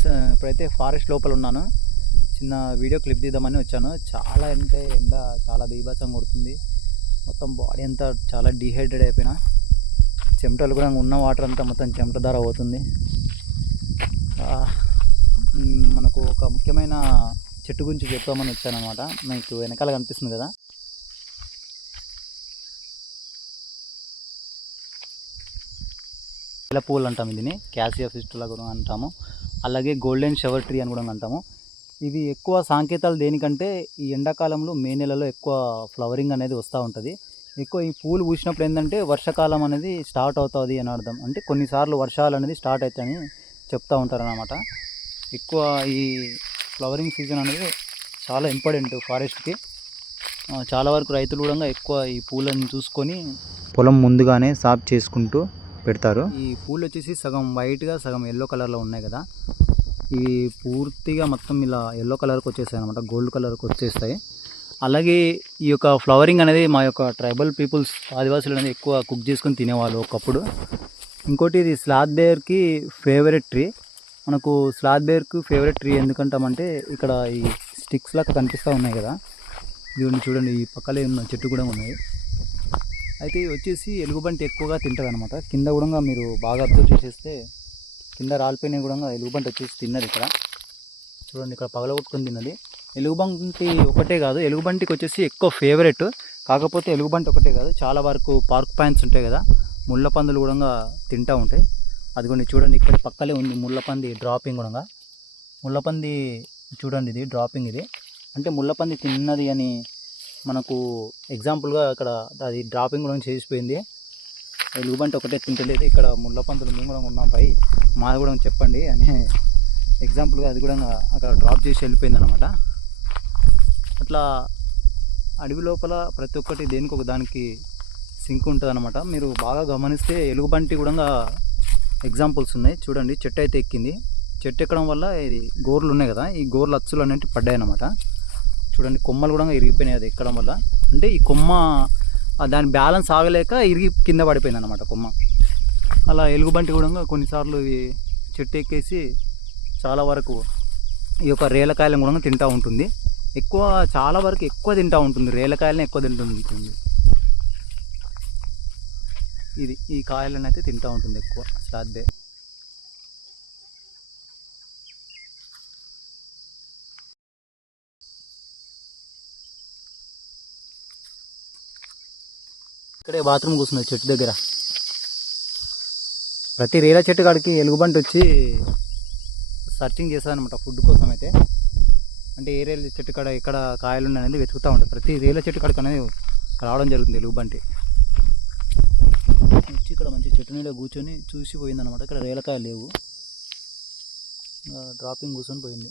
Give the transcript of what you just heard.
Friends, ఇప్పుడైతే forest లోపల ఉన్నాను. చిన్న వీడియో క్లిప్ తీద్దామని వచ్చాను. చాలా అంటే ఎండ చాలా బీభత్సంగా కొడుతుంది. మొత్తం బాడీ అంతా చాలా డీహైడ్రేట్ అయిపోయినా, చెమటలు కూడా ఉన్న వాటర్ అంతా మొత్తం చెమట ధార పోతుంది. మనకు ఒక ముఖ్యమైన చెట్టు గురించి చెప్తామని వచ్చాను అనమాట. మీకు వెనకాల కనిపిస్తుంది కదా, ఇలా పూలు అంటాం. దీన్ని క్యాసియా ఫిస్టులా కూడా అంటాము. అలాగే గోల్డెన్ షవర్ ట్రీ అని కూడా అంటాము. ఇవి ఎక్కువ సంకేతాలు దేనికంటే, ఈ ఎండాకాలంలో మే నెలలో ఎక్కువ ఫ్లవరింగ్ అనేది వస్తూ ఉంటుంది. ఎక్కువ ఈ పూలు పూసినప్పుడు ఏంటంటే వర్షాకాలం అనేది స్టార్ట్ అవుతుంది అని అర్థం. అంటే కొన్నిసార్లు వర్షాలు అనేది స్టార్ట్ అవుతాయని చెప్తూ ఉంటారు అన్నమాట. ఎక్కువ ఈ ఫ్లవరింగ్ సీజన్ అనేది చాలా ఇంపార్టెంట్ ఫారెస్ట్కి. చాలా వరకు రైతులు కూడా ఎక్కువ ఈ పూలను చూసుకొని పొలం ముందుగానే సాఫ్ చేసుకుంటూ పెడతారు. ఈ పూలు వచ్చేసి సగం వైట్గా సగం ఎల్లో కలర్లో ఉన్నాయి కదా, ఇవి పూర్తిగా మొత్తం ఇలా ఎల్లో కలర్కి వచ్చేస్తాయి అనమాట, గోల్డ్ కలర్కి వచ్చేస్తాయి. అలాగే ఈ యొక్క ఫ్లవరింగ్ అనేది మా యొక్క ట్రైబల్ పీపుల్స్, ఆదివాసులు అనేది ఎక్కువ కుక్ చేసుకొని తినేవాళ్ళు ఒకప్పుడు. ఇంకోటి, ఇది స్లాత్ బేర్కి ఫేవరెట్ ట్రీ. మనకు స్లాత్ బేర్కు ఫేవరెట్ ట్రీ ఎందుకంటామంటే, ఇక్కడ ఈ స్టిక్స్ లాగా కనిపిస్తూ ఉన్నాయి కదా, ఇవన్నీ చూడండి, ఈ పక్కలే ఉన్న చెట్టు కూడా ఉన్నాయి. అయితే వచ్చేసి ఎలుగుబంటి ఎక్కువగా తింటుంది అనమాట. కింద కూడా మీరు బాగా అబ్జర్వ్ చేసేస్తే కింద రాలిపోయిన కూడా ఎలుగుబంటి వచ్చేసి తిన్నది. ఇక్కడ చూడండి, ఇక్కడ పగలగొట్టుకొని తిన్నది. ఎలుగుబంటి ఒకటే కాదు, ఎలుగుబంటికి వచ్చేసి ఎక్కువ ఫేవరెట్. కాకపోతే ఎలుగుబంటి ఒకటే కాదు, చాలా వరకు పార్క్ పాయింట్స్ ఉంటాయి కదా, ముళ్ళ పందులు కూడా తింటూ ఉంటాయి. అది కూడా చూడండి, ఇక్కడ పక్కలే ఉంది ముళ్ళపంది డ్రాపింగ్ కూడా. ముళ్ళపంది చూడండి, ఇది డ్రాపింగ్. ఇది అంటే ముళ్ళపంది తిన్నది అని మనకు ఎగ్జాంపుల్గా అక్కడ అది డ్రాపింగ్ కూడా చేసిపోయింది. ఎలుగుబంటి ఒకటే తింటలేదు, ఇక్కడ ముళ్ళపందులు మేము కూడా ఉన్నాం పై, మాది కూడా చెప్పండి అనే ఎగ్జాంపుల్గా అది కూడా అక్కడ డ్రాప్ చేసి వెళ్ళిపోయింది అనమాట. అట్లా అడవి లోపల ప్రతి ఒక్కటి దేనికి ఒక దానికి సింక్ ఉంటుంది అనమాట. మీరు బాగా గమనిస్తే ఎలుగుబంటి కూడా ఎగ్జాంపుల్స్ ఉన్నాయి. చూడండి, చెట్టు అయితే ఎక్కింది. చెట్టు ఎక్కడం వల్ల ఇది గోర్లు ఉన్నాయి కదా, ఈ గోర్లు అచ్చులు అనేవి పడ్డాయి అనమాట. చూడండి, కొమ్మలు కూడా ఇరిగిపోయినాయి అది ఎక్కడం వల్ల. అంటే ఈ కొమ్మ దాని బ్యాలెన్స్ ఆగలేక ఇరిగి కింద పడిపోయింది అనమాట కొమ్మ. అలా ఎలుగుబంటి కూడా కొన్నిసార్లు చెట్టు ఎక్కేసి చాలా వరకు ఈ యొక్క రేలకాయలను కూడా తింటూ ఉంటుంది. చాలా వరకు ఎక్కువ తింటూ ఉంటుంది, రేలకాయలను ఎక్కువ తింటుంది. ఈ కాయలను అయితే తింటూ ఉంటుంది ఎక్కువ స్లాత్ బేర్. ఇక్కడే బాత్రూమ్ కూర్చున్నది చెట్టు దగ్గర. ప్రతి రేల చెట్టు కాడికి ఎలుగుబంటి వచ్చి సర్చింగ్ చేస్తుంది అనమాట ఫుడ్ కోసం. అయితే అంటే ఏ రేల చెట్టు కాడ ఎక్కడ కాయలు ఉన్నాయనేది వెతుకుతూ ఉంటుంది. ప్రతి రేల చెట్టు కాడికి అనేది రావడం జరుగుతుంది ఎలుగుబంటి. వచ్చి ఇక్కడ మంచి చెట్టు నీడ కూర్చొని చూసి పోయిందనమాట. ఇక్కడ రేలకాయలు లేవు, డ్రాపింగ్ కూర్చొని పోయింది.